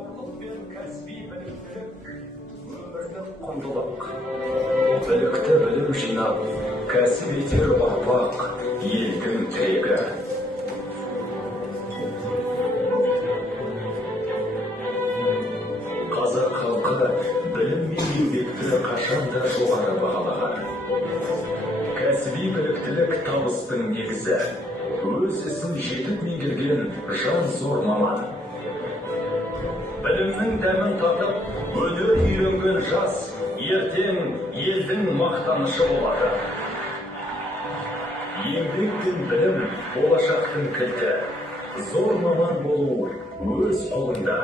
еңбекқорлық пен кәсіби біліктілік өмірлік құндылық. Білікті білім жинап, кәсіп етер ұрпақ елдің тірегі. Қазақ халқы білім мен еңбекті қашанда жоғары бағалаған. Кәсіби біліктілік табыстың негізі. Өз ісін жетік меңгерген жан зор маман. Білімнің дәмін татып, өнер үйренген жас ертең елдің мақтанышы болады. Еңбек пен білім болашақтың кілті. Зор маман болу өз қолыңда.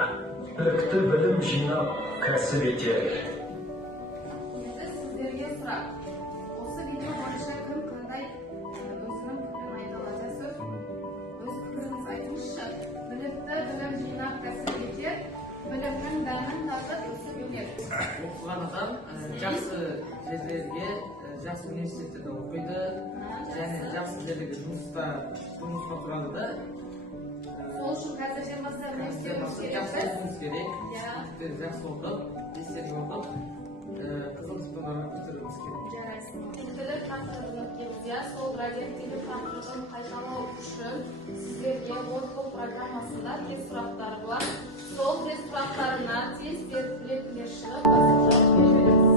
Білікті білім жинап, кәсіп етер. Енді сіздерге сұрақ. Осы видео бойынша кім қандай өзінің пікірін айта аласыз? Өз пікіріңіз айтыңызшы. Білікті білім жинап, кәсіп етер. Білімнің дәмін татып, өсіп өнер. Оқыған адам жақсы жерлерге, жақсы университеттерде оқиды, және жақсы жерлерге жұмысқа тұрады да. Сол үшін қазірден бастап не істеуіміз керек? Жақсы оқуымыз керек, жақсы оқып, есте оқып, қызыл дипломдарға көтеруіміз керек. Жарайсың. Тілдік тақырыбын өткенбіз, сол радио тілдік тақырыбын қайталау үшін сіздерге оқу программасында тест сұрақтары бар. Сол тест сұрақтарына тез білетіндер шығып, басып жауап береміз.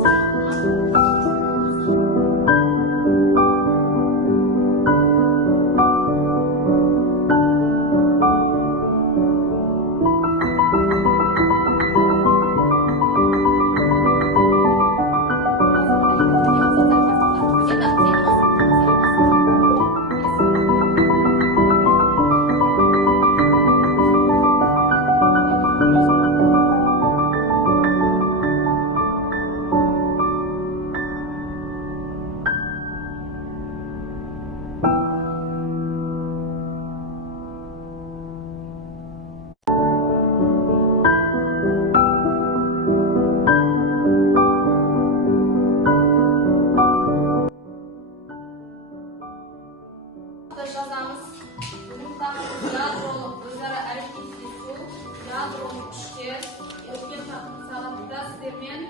Жазамыз. Бүгін тақырып ядролық өзара әрекеттесу, ядролық күштер. Өткен сағатта сіздермен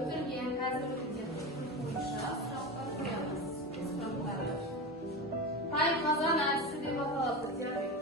өтірген қазіргі бойынша сұрақтар қоямыз. Сұрақтары. Тай қазан әдісі деп аталады.